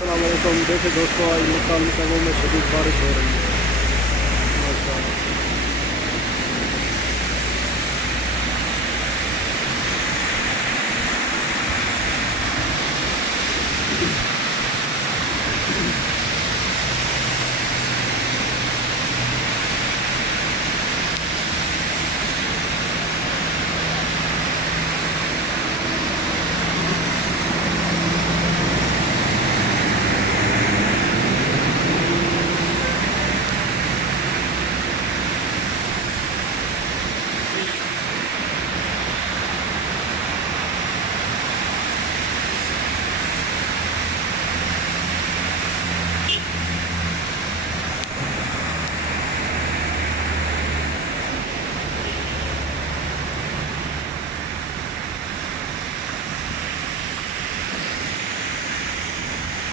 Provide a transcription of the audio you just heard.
अस्सलाम वालेकुम। देखिए दोस्तों, आज मक्का मुकर्रमा में शदीद बारिश हो रही है माशाअल्लाह।